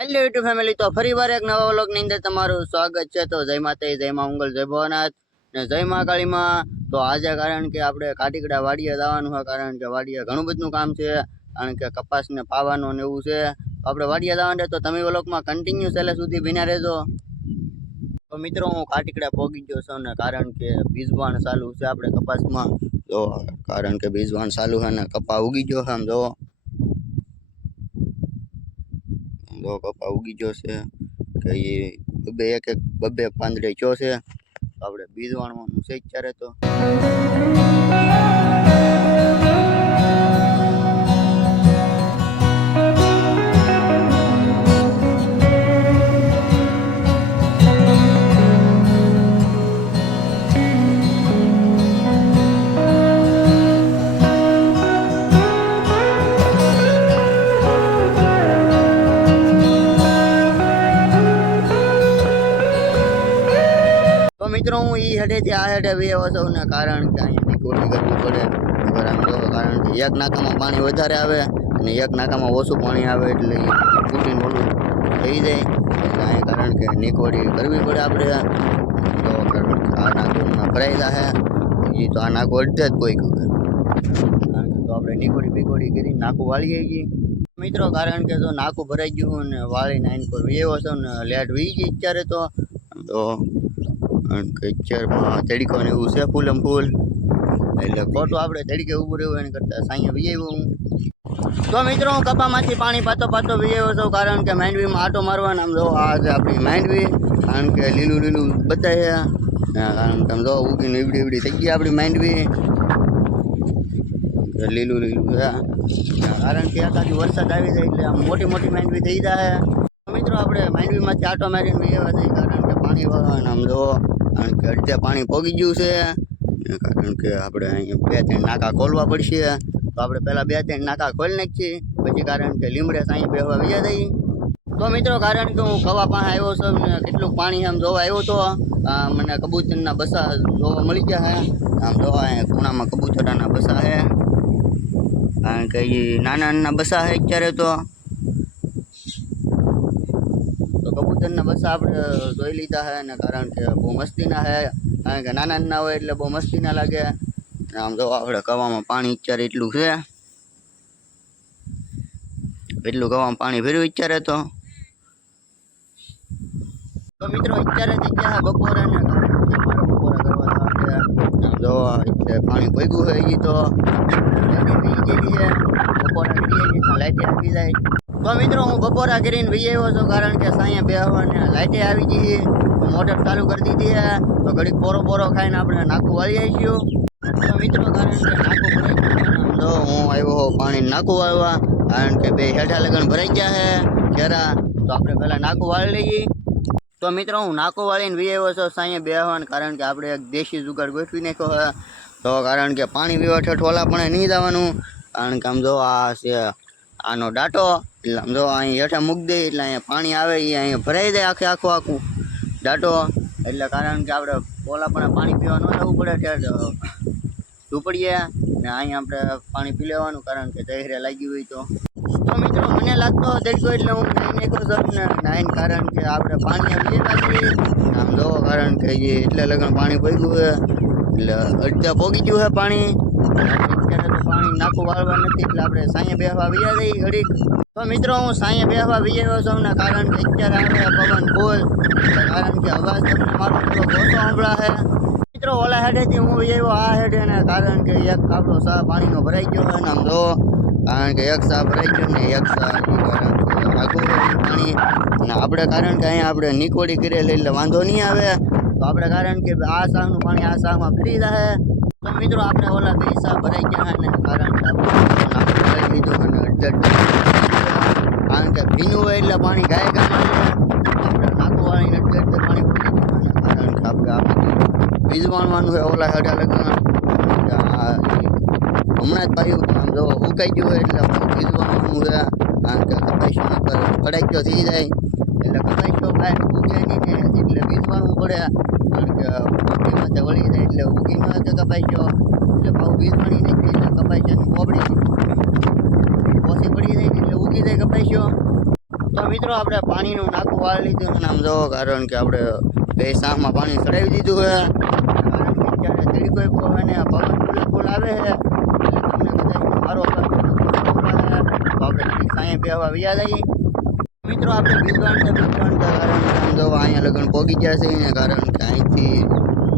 Hello YouTube family, તો ફરીવાર એક નવા વ્લોગની અંદર તમારું સ્વાગત છે। તો જય માતાજી, જય મા મંગલ, જય ભવનાથ ને જય મા કાળીમાં। તો આજે કારણ કે આપણે કાટીકડા વાડીએ જવાનું છે, કારણ કે વાડીએ ઘણું બધું કામ છે, કારણ કે કપાસ ને પાવાનું ને એવું છે। તો આપણે વાડીએ જવાનું છે, તો તમે વ્લોગમાં કન્ટિન્યુ છેલ્લે સુધી બન્યા રહેજો। તો મિત્રો, હું કાટીકડા પોગી ગયો છું ને કારણ કે બીજવાણ ચાલુ છે આપણે કપાસમાં। તો કારણ કે બીજવાણ ચાલુ છે ને કપા ઉગી ગયો છે, આમ જો કપા ઉગી ગયો છે કે બબે એક બબે પાંદડે ગયો છે। આપણે બીજ વાણવાનું છે અત્યારે। તો મિત્રો, હું ઈ હેડેથી આ હેડે વ્યવો છું ને કારણ કે અહીંયાની કોટી કરવી પડે। કારણ કે એક નાકામાં પાણી વધારે આવે અને એક નાકામાં ઓછું પાણી આવે, એટલે તૂટીને ઓલું થઈ જાય। એટલે અહીંયા કારણ કે નીકોડી કરવી પડે આપણે। તો આ નાકોમાં ભરાઈ જાય એ તો આ નાકો અડધે જ કોઈ કારણ કે તો આપણે નીકોડી બીકોડી કરી નાકું વાળીએ છીએ મિત્રો। કારણ કે જો નાકું ભરાઈ ગયું ને વાળીને આઈન પર વ્યવો છું ને લેટ વી ગઈ અત્યારે। તો અત્યારમાં તડકો ને એવું છે ફૂલમ ફૂલ, એટલે ખોટું આપણે તડકે ઊભું રહેવું એના કરતાં સાંયા વીઆવ્યો હું। તો મિત્રો, હું કપામાંથી પાણી પાતો પાતો વીઆવ્યો છું, કારણ કે માંડવીમાં આટો મારવાના। આમ જો આ છે આપણી માંડવી, કારણ કે લીલું લીલું બતાય છે, કારણ કે આમ જો ઉગીને એવડી એવડી થઈ ગઈ આપણી માંડવી, લીલું લીલું છે। કારણ કે એકાદી વરસાદ આવી જાય એટલે આમ મોટી મોટી માંડવી થઈ જાય। મિત્રો, આપણે માંડવીમાંથી આટો મારીને વીઆવ્યા છીએ, કારણ કે પાણી વાળવાના આમ જો કારણ કે અડધે પાણી પોગી ગયું છે, કારણ કે આપણે અહીંયા 2-3 નાકા ખોલવા પડશે। તો આપણે પહેલાં 2-3 નાકા ખોલી નાખીએ, પછી કારણ કે લીમડે સાંઈ બેહવા વયા જઈએ। તો મિત્રો, કારણ કે હું કવા પાસે આવ્યો છું ને કેટલું પાણી આમ જોવા આવ્યો તો મને કબૂતરના બસા જોવા મળી ગયા છે। આમ જોવા અહીંયા ખૂણામાં કબૂતરાના બસા છે, કારણ કે એ નાના નાના બસા છે અત્યારે। તો કબૂતરના બસા આપણે જોઈ લીધા છે ને કારણ કે બહુ મસ્તીના છે, કારણ કે નાના નાના હોય એટલે બહુ મસ્તી ના લાગે। આમ જો આપણે કવામાં પાણી અત્યારે એટલું છે, એટલું કવામાં પાણી ભર્યું અત્યારે। તો મિત્રો, અત્યારે જગ્યા બપોરે ને બપોરા કરવા જો એટલે પાણી ભેગું હોય એ તો બપોરા કરીએ લાઈટે આવી જાય। તો મિત્રો, હું બપોરા કરીને વી આવ્યો છું, કારણ કે સાંયા બેહવાને લાઈટે આવી ગઈ, મોટર ચાલુ કરી દીધી છે। તો ઘડીક પોરો પોરો ખાઈને આપણે નાકું વાળી આવીશું। તો મિત્રો, કારણ કે નાકું ભરાઈ ગયું, જો હું આવ્યો પાણી નાકું વાળવા, કારણ કે બે હેઠા લગન ભરાઈ ગયા છે ઘેરા। તો આપણે પહેલાં નાકું વાળી લઈએ। તો મિત્રો, હું નાકું વાળીને વી આવ્યો છું સાંયા બેહવાનું, કારણ કે આપણે એક દેશી જુગાડ ગોઠવી નાખ્યો છે। તો કારણ કે પાણી પીવા ઠોલા પણ નહીં જવાનું, કારણ કે આમ જો આ છે આનો ડાટો, એટલે આમ જો અહીં હેઠા મૂકી દઈએ એટલે અહીંયા પાણી આવે એ અહીંયા ભરાઈ જાય આખું ડાટો। એટલે કારણ કે આપણે પોલા પણ પાણી પીવા ન જવું પડે ત્યારે ઝૂંપડીએ ને અહીંયા આપણે પાણી પી લેવાનું, કારણ કે જહેરે લાગી હોય તો મિત્રો મને લાગતો તડકો એટલે હું નાઈને નાખ્યો છું ને નાઈને, કારણ કે આપણે પાણી આવી નાખીએ આમ જો, કારણ કે એટલે લગન પાણી પગ્યું છે, એટલે અડધા પોગી ગયું છે પાણી। અત્યારે તો પાણી નાખું વાળવા નથી, એટલે આપણે સાંયા બેહવા વયા જઈએ ઘડીક। તો મિત્રો, હું સાંયા બેહવા વહી આવ્યો છું ને કારણ કે અત્યારે આવે પવન ફૂલ, કારણ કે અવાજ તમને મારો થોડો ઓછો સંભળાશે મિત્રો। ઓલા હેડેથી હું વહી આવ્યો આ હેડે ને, કારણ કે એક આપણો સા પાણીનો ભરાઈ ગયો છે ને આમ જો, કારણ કે એક સા ભરાઈ ગયો ને એક સા આગું પાણી ને આપણે કારણ કે અહીંયા આપણે નીકોડી કરેલી એટલે વાંધો નહીં આવે। તો આપણે કારણ કે આ શાહનું પાણી આ શાહમાં ફરી જાય। તો મિત્રો, આપણે ઓલા બે શાહ ભરાઈ ગયા ને, કારણ કે આપણે ભરાઈ લીધું અને કારણ કે ભીનું હોય એટલે પાણી ગાય આપણે નાકું વાળીને પાણી ભરી દીધું, કારણ કે આપણે બીજ વાણવાનું હોય ઓલા હેડા લગન હમણાં જ પાયું આમ જો ઉકાઈ ગયું હોય એટલે બીજ વાણવાનું છે, કારણ કે કપાઈશું કડાઈયો થઈ જાય એટલે કપાઈશો ભાઈ ઉગે નહીં ને એટલે બીજ વાણવું પડે, કારણ કે ઉગીમાં વળી જાય એટલે ઉગીમાં કપાઈશો એટલે ભાવ બીજ વાણી નાખી એટલે કપાઈશો પોપડી ઓછી પડી જાય એટલે ઉગી જાય કપાઈશો। તો મિત્રો આપણે પાણીનું નાકું વાળી લીધું છે આમ જો, કારણ કે આપણે બે સામમાં પાણી ચડાવી દીધું છે. કારણ કે અત્યારે તડકો બહુ અને પવન ફૂલ આવે છે, એટલે તમને બધાને મારો તો આપણે સાંયે બેહવા વ્યા જઈએ. મિત્રો આપણે બીજવાણ છે કારણ કે આમ જો અહીંયા લગ્ન પોગી ગયા છે ને, કારણ કે અહીંથી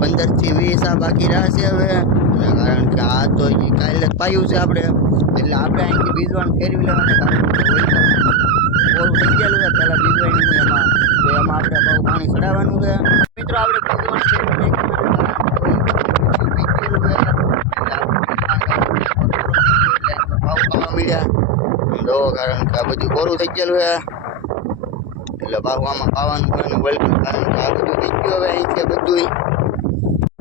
15 થી 20 આ બાકી રહેશે હવે. અને કારણ કે આ તો કાલે જ પાયું છે આપણે, એટલે આપણે અહીંથી બીજવાણ ફેરવી લેવાના. કારણ કે ઓલું થઈ ગયેલું છે પહેલાં બીજવાણનું, એમાં આપણે બહુ પાણી ચડાવવાનું છે. મિત્રો આપણે બીજવાણ ફેરવી ભાવ કમા મળ્યા જો, કારણ કે આ બધું કોરું થઈ ગયેલું છે, એટલે બાહવામાં પાવાનું છે ને વલકું, કારણ કે આ બધું થઈ ગયું હવે અહીંથી બધું.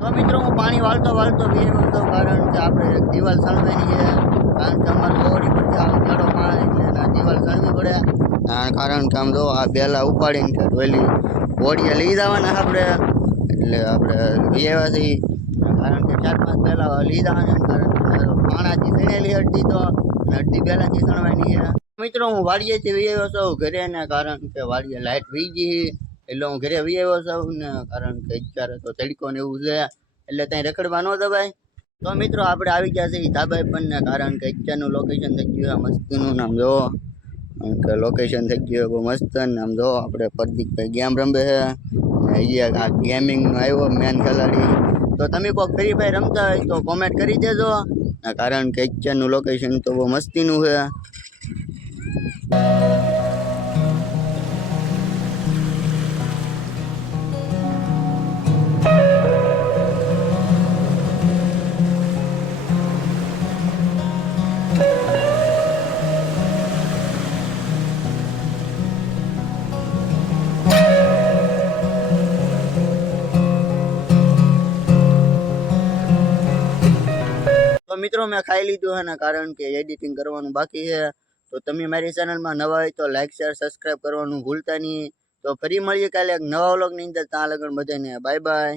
તો મિત્રો હું પાણી વાળતો બેહ્યો હતો, કારણ કે આપણે એક દિવાલ સણવાની છે. કારણ કે અમારે ઓડી પડતી આમ કેળો પાણી, એટલે દિવાલ સણવી પડે. કારણ કે આમ જો આ બેલા ઉપાડીને કે ડોલી ઓડીએ લઈ જવાના આપણે, એટલે આપણે લઈ આવ્યા છીએ. કારણ કે 4-5 બેલા લઈ જવાના, કારણ કે પાણાથી સણેલી અડધી તો અડધી બેલાથી સણવાની છે. મિત્રો હું વાડીએથી વી આવ્યો છું ઘરે ને, કારણ કે વાડીએ લાઇટ વી ગઈ, એટલે હું ઘરે વી આવ્યો છું ને. કારણ કે અત્યારે તો તડકો ને એવું છે, એટલે ત્યાં રખડવા ન દવાય. તો મિત્રો આપણે આવી ગયા છીએ ધાબા પર ને, કારણ કે અત્યારનું લોકેશન થઈ ગયું મસ્તીનું. નામ જો કે લોકેશન થઈ ગયું બહુ મસ્ત. નામ જો આપણે પ્રદીપભાઈ ગેમ રમે છે, અહીંયા આ ગેમિંગનો આવ્યો મેન ખેલાડી. તો તમે કોઈ ફ્રી ફાયર રમતા હોય તો કોમેન્ટ કરી દેજો, કારણ કે અત્યારનું લોકેશન તો બહુ મસ્તીનું છે. તો મિત્રો મેં ખાઈ લીધું છે ને, કારણ કે એડિટિંગ કરવાનું બાકી છે. તો તમે મારી ચેનલમાં નવા હોય તો લાઈક શેર સબસ્ક્રાઈબ કરવાનું ભૂલતા નહીં. તો ફરી મળીએ કાલે એક નવા વ્લોગની અંદર. ત્યાં લગન બધાને બાય બાય.